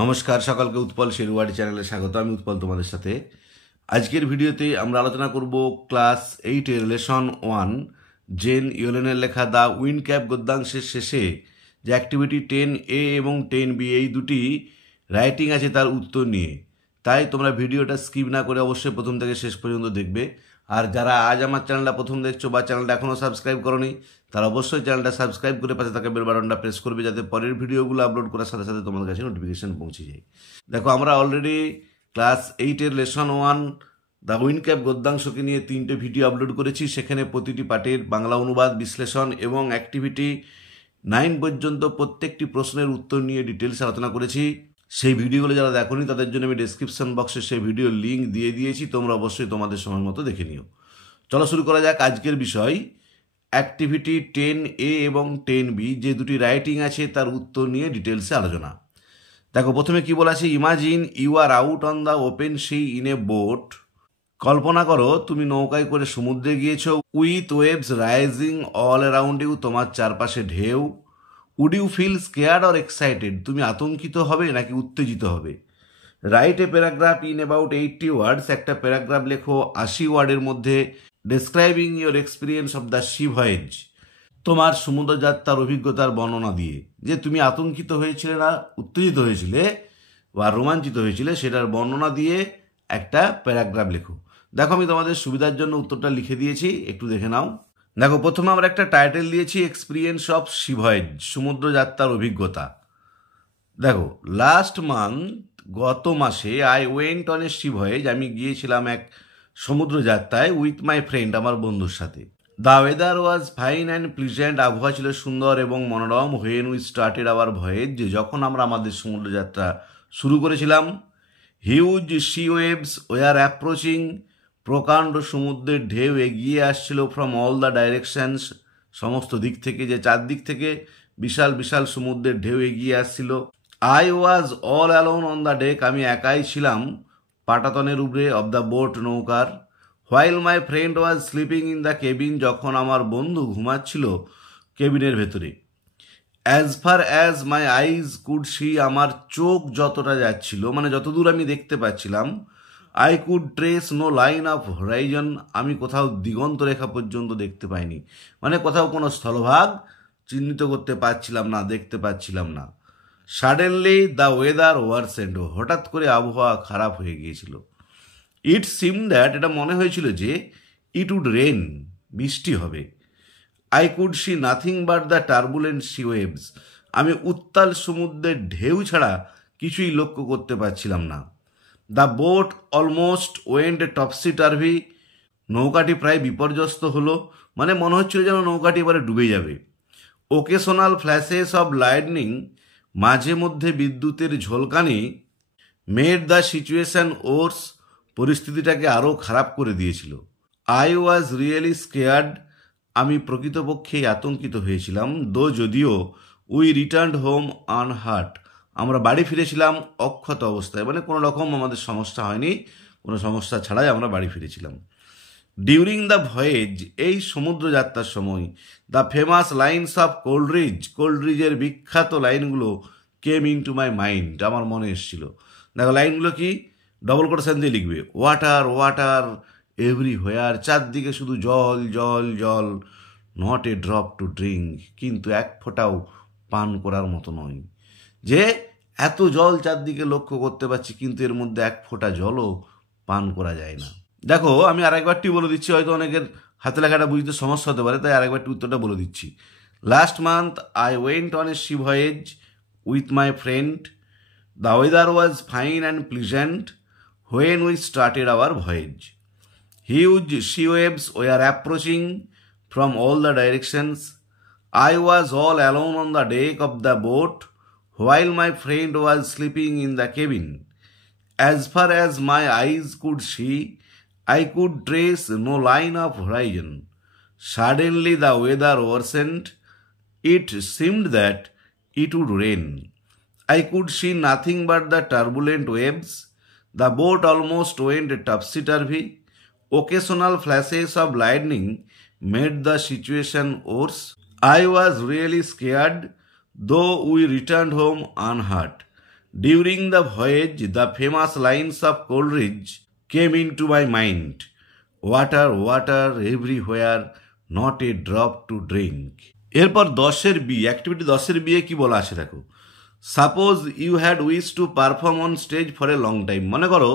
নমস্কার সকলকে উৎপল শেরওয়াড়ি চ্যানেলে স্বাগত। আমি উৎপল তোমাদের সাথে। আজকের ভিডিওতে আমরা আলোচনা করব ক্লাস 8-এর লেসন 1 জেন ইয়েলেনের লেখা দ্য উইন্ড ক্যাপ গদ্যাংশের শেষে যে অ্যাক্টিভিটি 10A এবং 10B এই দুটি রাইটিং আছে তার উত্তর নিয়ে। তাই তোমরা ভিডিওটা স্কিপ না করে অবশ্যই প্রথম থেকে শেষ পর্যন্ত দেখবে। আর যারা আজ আমার চ্যানেলটা প্রথম দেখছো বা চ্যানেলটা এখনও সাবস্ক্রাইব করোনি তারা অবশ্যই চ্যানেলটা সাবস্ক্রাইব করে পাশে থাকা বেল বাটনটা প্রেস করবে যাতে পরের ভিডিওগুলো আপলোড করার সাথে সাথে তোমাদের কাছে নোটিফিকেশন পৌঁছে যায়। দেখো, আমরা অলরেডি ক্লাস 8-এর লেসন 1 দ্য উইন্ড ক্যাপ গদ্যাংশকে নিয়ে 3টে ভিডিও আপলোড করেছি। সেখানে প্রতিটি পাঠের বাংলা অনুবাদ, বিশ্লেষণ এবং অ্যাক্টিভিটি 9 পর্যন্ত প্রত্যেকটি প্রশ্নের উত্তর নিয়ে ডিটেলস আলোচনা করেছি। সেই ভিডিওগুলো যারা দেখোনি তাদের জন্য আমি ডেসক্রিপশন বক্সে সেই ভিডিওর লিঙ্ক দিয়ে দিয়েছি, তোমরা অবশ্যই তোমাদের সময় মতো দেখে নিও। চলো শুরু করা যাক আজকের বিষয়, অ্যাক্টিভিটি 10A এবং 10B যে দুটি রাইটিং আছে তার উত্তর নিয়ে ডিটেলসে আলোচনা। দেখো, প্রথমে কি বলা আছে, imagine you are out on the open sea in a boat. কল্পনা করো তুমি নৌকায় করে সমুদ্রে গিয়েছো, with waves rising all around you, তোমার চারপাশে ঢেউ। Would you feel scared or excited, তুমি আতঙ্কিত হবে নাকি উত্তেজিত হবে। Write a paragraph in about 80 words, একটা প্যারাগ্রাফ লেখো 80 ওয়ার্ডের মধ্যে, describing your experience of the sea voyage, তোমার সমুদ্রযাত্রার অভিজ্ঞতার বর্ণনা দিয়ে। যে তুমি আতঙ্কিত হয়েছিলে না উত্তেজিত হয়েছিলে বা রোমাঞ্চিত হয়েছিলে সেটার বর্ণনা দিয়ে একটা প্যারাগ্রাফ লেখো। দেখো, আমি তোমাদের সুবিধার জন্য উত্তরটা লিখে দিয়েছি, একটু দেখে নাও। দেখো, প্রথমে আমরা একটা টাইটেল দিয়েছি এক্সপিরিয়েন্স অফ সি ভয়েজ, সমুদ্রযাত্রার অভিজ্ঞতা। দেখো, লাস্ট মান্থ, গত মাসে, I went on A C voice, আমি গিয়েছিলাম এক সমুদ্রযাত্রায়, উইথ মাই ফ্রেন্ড, আমার বন্ধুর সাথে। The weather was fine and pleasant, আবহাওয়া ছিল সুন্দর এবং মনোরম। When we started our voyage, যে যখন আমরা আমাদের সমুদ্রযাত্রা শুরু করেছিলাম। Huge sea waves were approaching, প্রকাণ্ড সমুদ্রের ঢেউ এগিয়ে আসছিল। ফ্রম অল দ্য ডাইরেকশনস, সমস্ত দিক থেকে, যে চারদিক থেকে বিশাল বিশাল সমুদ্রের ঢেউ এগিয়ে আসছিল। I was all alone on the deck, আমি একাই ছিলাম পাটাতনের উপরে, অব দ্য বোট, নৌকার। While my friend was sleeping in the cabin, যখন আমার বন্ধু ঘুমাচ্ছিল কেবিনের ভেতরে। As far as my eyes could see, আমার চোখ যতটা যাচ্ছিল, মানে যতদূর আমি দেখতে পাচ্ছিলাম। I could trace no line of horizon, আমি কোথাও দিগন্ত রেখা পর্যন্ত দেখতে পাইনি, মানে কোথাও কোনো স্থলভাগ চিহ্নিত করতে পারছিলাম না, দেখতে পাচ্ছিলাম না। সাডেনলি দ্য ওয়েদার ওয়ার্সেন্ড, হঠাৎ করে আবহাওয়া খারাপ হয়ে গিয়েছিল। ইট সিম দ্যাট, এটা মনে হয়েছিল যে, ইট উড রেন, বৃষ্টি হবে। I could see nothing but the turbulent sea waves, আমি উত্তাল সমুদ্রের ঢেউ ছাড়া কিছুই লক্ষ্য করতে পারছিলাম না। দ্য বোট অলমোস্ট ওয়েন্ট টপসি টার্ভি, নৌকাটি প্রায় বিপর্যস্ত হলো, মানে মনে হচ্ছিল যেন নৌকাটি এবারে ডুবে যাবে। ওকেশনাল ফ্ল্যাশেস অফ লাইটনিং, মাঝে মধ্যে বিদ্যুতের ঝলকানি। মেড দ্য সিচুয়েশন ওর্স, পরিস্থিতিটাকে আরও খারাপ করে দিয়েছিল। আই ওয়াজ রিয়েলি স্কেয়ার্ড, আমি প্রকৃতপক্ষেই আতঙ্কিত হয়েছিলাম। যদিও উই রিটার্নড হোম আনহার্ট, আমরা বাড়ি ফিরেছিলাম অক্ষত অবস্থায়, মানে কোনো রকম আমাদের সমস্যা হয়নি, কোনো সমস্যা ছাড়াই আমরা বাড়ি ফিরেছিলাম। ডিউরিং দ্য ভয়েজ, এই সমুদ্রযাত্রার সময়, the famous lines of Coleridge, কোল্ড্রিজের বিখ্যাত লাইনগুলো came into my mind, আমার মনে এসেছিল। দেখো, লাইনগুলো কি, ডবল কোটেশন দিয়ে লিখবে, ওয়াটার ওয়াটার এভরিহোয়ার, চারদিকে শুধু জল জল জল। Not a drop to drink, কিন্তু এক ফোঁটাও পান করার মতো নয়। যে এত জল চারদিকে লক্ষ্য করতে পারছি কিন্তু এর মধ্যে এক ফোঁটা জলও পান করা যায় না। দেখো, আমি আরেকবারটি বলে দিচ্ছি, হয়তো অনেকের হাতে লেখাটা বুঝতে সমস্যা হতে পারে, তাই আরেকবারটি উত্তরটা বলে দিচ্ছি। Last month I went on A C voice with my friend. The weather was fine and pleasant when we started our voice. Huge sea waves were approaching from all the directions. I was all alone on the deck of the boat, while my friend was sleeping in the cabin. As far as my eyes could see, I could trace no line of horizon. Suddenly the weather worsened. It seemed that it would rain. I could see nothing but the turbulent waves. The boat almost went topsy-turvy. Occasional flashes of lightning made the situation worse. I was really scared, though we returned home unhurt. During the voyage, the famous lines of Coleridge came into my mind. Water, water everywhere, not a drop to drink. এরপর 10-এর B, activity 10-এর B এ কি বলা আছে দেখো। Suppose you had wish to perform on stage for a long time. মনে করো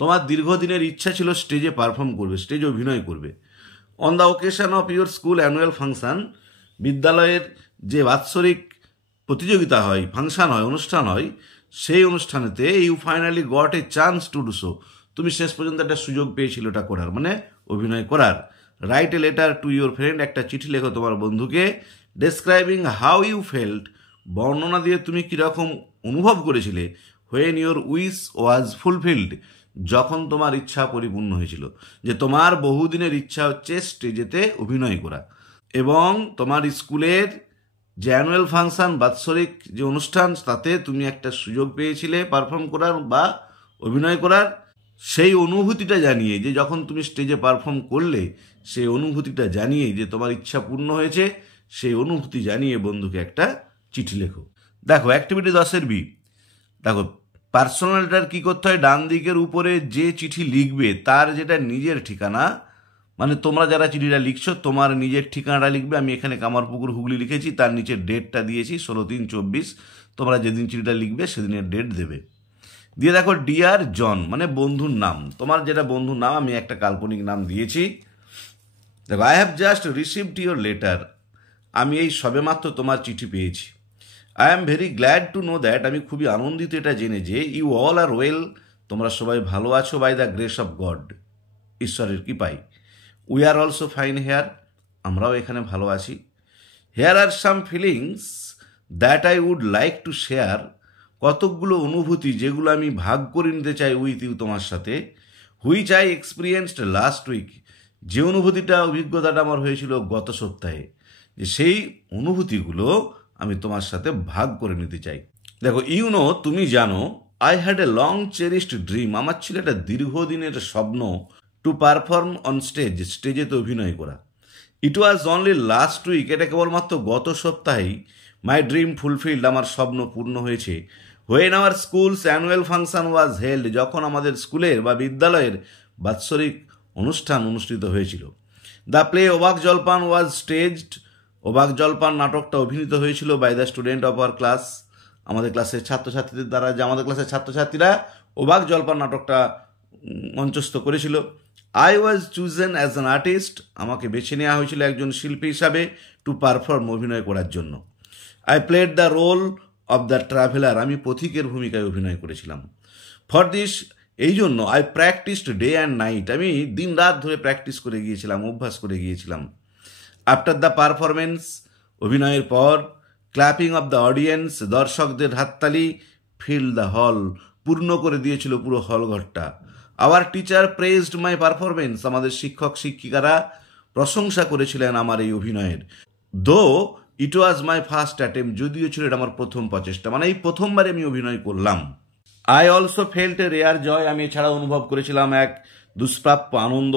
তোমার দীর্ঘদিনের ইচ্ছা ছিল স্টেজে পারফর্ম করবে, স্টেজে অভিনয় করবে। On the occasion of your school annual function, বিদ্যালয়ের যে বাৎসরিক প্রতিযোগিতা হয়, ফাংশন হয়, অনুষ্ঠান হয়, সেই অনুষ্ঠানেতে you finally got a chance to do so. তুমি শেষ পর্যন্ত একটা সুযোগ পেয়েছিল ওটা করার, মানে অভিনয় করার। Write a letter to your friend, একটা চিঠি লেখো তোমার বন্ধুকে। ডেসক্রাইবিং হাউ ইউ ফেল্ট, বর্ণনা দিয়ে তুমি কীরকম অনুভব করেছিলে। When your wish was fulfilled, যখন তোমার ইচ্ছা পরিপূর্ণ হয়েছিল। যে তোমার বহুদিনের ইচ্ছা হচ্ছে স্টেজেতে অভিনয় করা, এবং তোমার স্কুলের যে অ্যানুয়াল ফাংশন, বাৎসরিক যে অনুষ্ঠান, তাতে তুমি একটা সুযোগ পেয়েছিলে পারফর্ম করার বা অভিনয় করার। সেই অনুভূতিটা জানিয়ে, যে যখন তুমি স্টেজে পারফর্ম করলে সেই অনুভূতিটা জানিয়ে যে তোমার ইচ্ছা পূর্ণ হয়েছে, সেই অনুভূতি জানিয়ে বন্ধুকে একটা চিঠি লেখো। দেখো অ্যাক্টিভিটি 10-এর বি, দেখো পার্সোনাল লেটার কী করতে হয়, ডান দিকের উপরে যে চিঠি লিখবে তার যেটা নিজের ঠিকানা, মানে তোমরা যারা চিঠিটা লিখছো তোমার নিজের ঠিকানাটা লিখবে। আমি এখানে কামারপুকুর হুগলি লিখেছি, তার নিচে ডেটটা দিয়েছি 16/3/24। তোমরা যেদিন চিঠিটা লিখবে সেদিনের ডেট দেবে। দিয়ে দেখো ডিয়ার জন, মানে বন্ধুর নাম, তোমার যেটা বন্ধুর নাম, আমি একটা কাল্পনিক নাম দিয়েছি। দেখো I have just received your letter, আমি এই সবেমাত্র তোমার চিঠি পেয়েছি। I am very glad to know that, আমি খুবই আনন্দিত এটা জেনে যে ইউ অল আর ওয়েল, তোমরা সবাই ভালো আছো, by the grace of God, ঈশ্বরের কৃপায়। We are also fine here, আমরাও এখানে ভালো আছি। Here are some feelings that I would like to share, কতকগুলো অনুভূতি যেগুলো আমি ভাগ করে নিতে চাই উইথ ইউ, তোমার সাথে। Which I experienced last week, যে অনুভূতিটা, অভিজ্ঞতাটা আমার হয়েছিল গত সপ্তাহে, যে সেই অনুভূতিগুলো আমি তোমার সাথে ভাগ করে নিতে চাই। দেখো ইউ নো, তুমি জানো, I had a long cherished dream, আমার ছিল একটা দীর্ঘদিনের স্বপ্ন, টু পারফর্ম অন স্টেজ, স্টেজেতে অভিনয় করা। ইট ওয়াজ অনলি লাস্ট উইক, এটা কেবলমাত্র গত সপ্তাহেই মাই ড্রিম ফুলফিল্ড, আমার স্বপ্ন পূর্ণ হয়েছে। When our school's annual function was held, যখন আমাদের স্কুলের বা বিদ্যালয়ের বাৎসরিক অনুষ্ঠান অনুষ্ঠিত হয়েছিল। দ্য প্লে অবাক জলপান ওয়াজ স্টেজড, অবাক জলপান নাটকটা অভিনীত হয়েছিল by the student of our class, আমাদের ক্লাসের ছাত্রছাত্রীদের দ্বারা, যে আমাদের ক্লাসের ছাত্রছাত্রীরা অবাক জলপান নাটকটা মঞ্চস্থ করেছিল। I was chosen as an artist, আমাকে বেছে নেওয়া হয়েছিল একজন শিল্পী হিসাবে, টু পারফর্ম, অভিনয় করার জন্য। I played the role of the traveller, আমি পথিকের ভূমিকায় অভিনয় করেছিলাম। ফর দিস, এই জন্য I practised day and night, আমি দিন রাত ধরে প্র্যাকটিস করে গিয়েছিলাম, অভ্যাস করে গিয়েছিলাম। আফটার দ্য পারফরমেন্স, অভিনয়ের পর, ক্ল্যাপিং অফ দ্য অডিয়েন্স, দর্শকদের হাততালি, ফিল দ্য হল, পূর্ণ করে দিয়েছিল পুরো হলঘরটা। Our teacher praised my performance, আমাদের শিক্ষক শিক্ষিকারা প্রশংসা করেছিলেন আমার এই অভিনয়ের। দো ইট ওয়াজ মাই ফার্স্ট অ্যাটেম্প, যদিও ছিল এটা আমার প্রথম প্রচেষ্টা, মানে এই প্রথমবারে আমি অভিনয় করলাম। I also felt a rare joy, আমি এছাড়া অনুভব করেছিলাম এক দুষ্প্রাপ্য আনন্দ।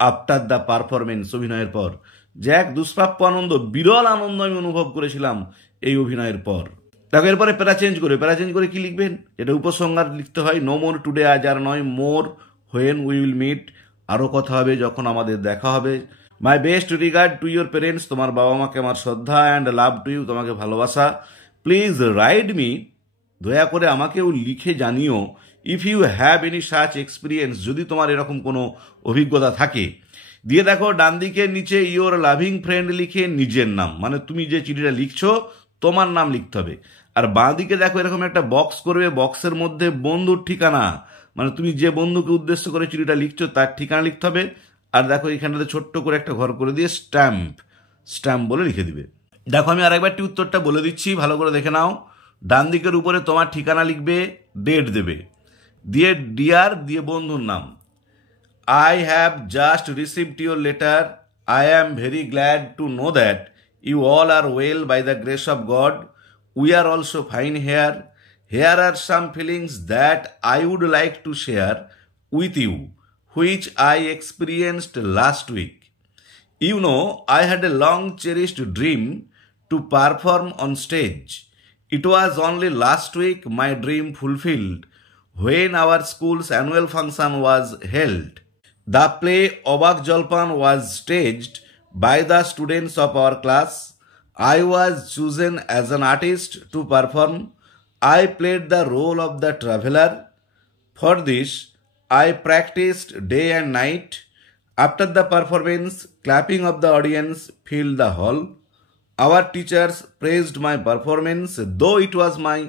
আফটার দ্য পারফরমেন্স, অভিনয়ের পর, যে এক দুষ্প্রাপ্য আনন্দ, বিরল আনন্দ আমি অনুভব করেছিলাম এই অভিনয়ের পর। দেখো এরপরে প্যারা চেঞ্জ করে কি লিখবেন, এটা উপসংহার লিখতে হয়। নো মোর টুডে, আজ আর নয়। মোর হোয়েন উই উইল মিট, আরও কথা হবে যখন আমাদের দেখা হবে। My best regard to your parents, তোমার বাবা মাকে আমার শ্রদ্ধা, অ্যান্ড লাভ টু ইউ, তোমাকে ভালোবাসা। প্লিজ রাইট মি, দয়া করে আমাকেও লিখে জানিও। If you have any such experience, যদি তোমার এরকম কোনো অভিজ্ঞতা থাকে। দিয়ে দেখো ডান দিকের নিচে ইউর লাভিং ফ্রেন্ড লিখে নিজের নাম, মানে তুমি যে চিঠিটা লিখছো তোমার নাম লিখতে হবে। আর বাঁ দিকে দেখো এরকম একটা বক্স করবে, বক্সের মধ্যে বন্ধুর ঠিকানা, মানে তুমি যে বন্ধুকে উদ্দেশ্য করে চিঠিটা লিখছো তার ঠিকানা লিখতে হবে। আর দেখো এখানটাতে ছোট্ট করে একটা ঘর করে দিয়ে স্ট্যাম্প বলে লিখে দিবে। দেখো আমি আরেকবারটি উত্তরটা বলে দিচ্ছি, ভালো করে দেখে নাও। ডান দিকের উপরে তোমার ঠিকানা লিখবে, ডেট দেবে, দিয়ে ডিয়ার দিয়ে বন্ধুর নাম। I have just received your letter. I am very glad to know that you all are well by the grace of God. We are also fine here. Here are some feelings that I would like to share with you, which I experienced last week. You know, I had a long cherished dream to perform on stage. It was only last week my dream fulfilled when our school's annual function was held. The play Obak Jalpan was staged by the students of our class. I was chosen as an artist to perform. I played the role of the traveler. For this, I practiced day and night. After the performance, clapping of the audience filled the hall. Our teachers praised my performance, though it was my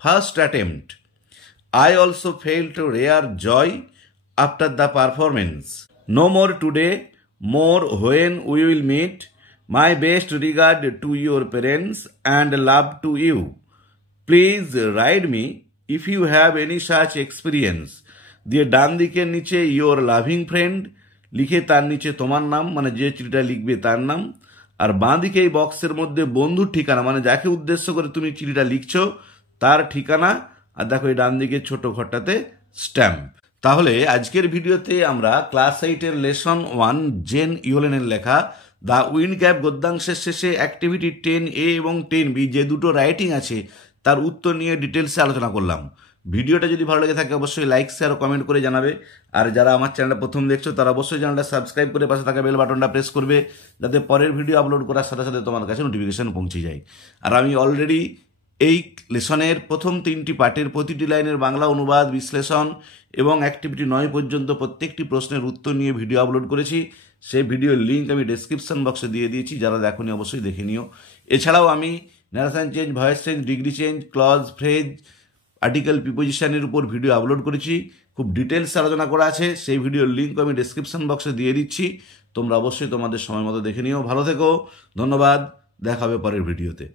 first attempt. I also felt rare joy after the performance. No more today, more when we will meet. My best regard to your parents and love to you. Please write me if you have any such experience. দিয়ে ডান দিকের নিচে your loving friend লিখে তার নিচে তোমার নাম মানে যে চিঠিটা লিখবে তার নাম, আর বাঁ দিকে এই বক্সের মধ্যে বন্ধুর ঠিকানা মানে যাকে উদ্দেশ্য করে তুমি চিঠিটা লিখছো তার ঠিকানা, আর দেখো এই ডান দিকের ছোট ঘরটাতে স্ট্যাম্প। তাহলে আজকের ভিডিওতে আমরা ক্লাস 8-এর লেসন 1 জেন ইয়োলেনের লেখা দ্য উইন্ড ক্যাপ গদ্যাংশের শেষে অ্যাক্টিভিটি 10A এবং 10B যে দুটো রাইটিং আছে তার উত্তর নিয়ে ডিটেলসে আলোচনা করলাম। ভিডিওটা যদি ভালো লেগে থাকে অবশ্যই লাইক শেয়ার ও কমেন্ট করে জানাবে, আর যারা আমার চ্যানেলটা প্রথম দেখছো তারা অবশ্যই চ্যানেলটা সাবস্ক্রাইব করে পাশে থাকা বেল বাটনটা প্রেস করবে যাতে পরের ভিডিও আপলোড করার সাথে সাথে তোমার কাছে নোটিফিকেশন পৌঁছে যায়। আর আমি অলরেডি এই লেসনের প্রথম 3টি পার্টের প্রতিটি লাইনের বাংলা অনুবাদ, বিশ্লেষণ এবং অ্যাক্টিভিটি 9 পর্যন্ত প্রত্যেকটি প্রশ্নের উত্তর নিয়ে ভিডিও আপলোড করেছি। সেই ভিডিওর লিঙ্ক আমি ডেসক্রিপশন বক্সে দিয়ে দিয়েছি, যারা দেখোনি অবশ্যই দেখে নিও। এছাড়াও আমি narration change, voice change, degree change, clause, phrase, article, প্রিপোজিশনের উপর ভিডিও আপলোড করেছি, খুব ডিটেলস আলোচনা করা আছে। সেই ভিডিওর লিঙ্ক আমি ডেসক্রিপশন বক্সে দিয়ে দিচ্ছি, তোমরা অবশ্যই তোমাদের সময় মতো দেখে নিও। ভালো থেকো, ধন্যবাদ, দেখা হবে পরের ভিডিওতে।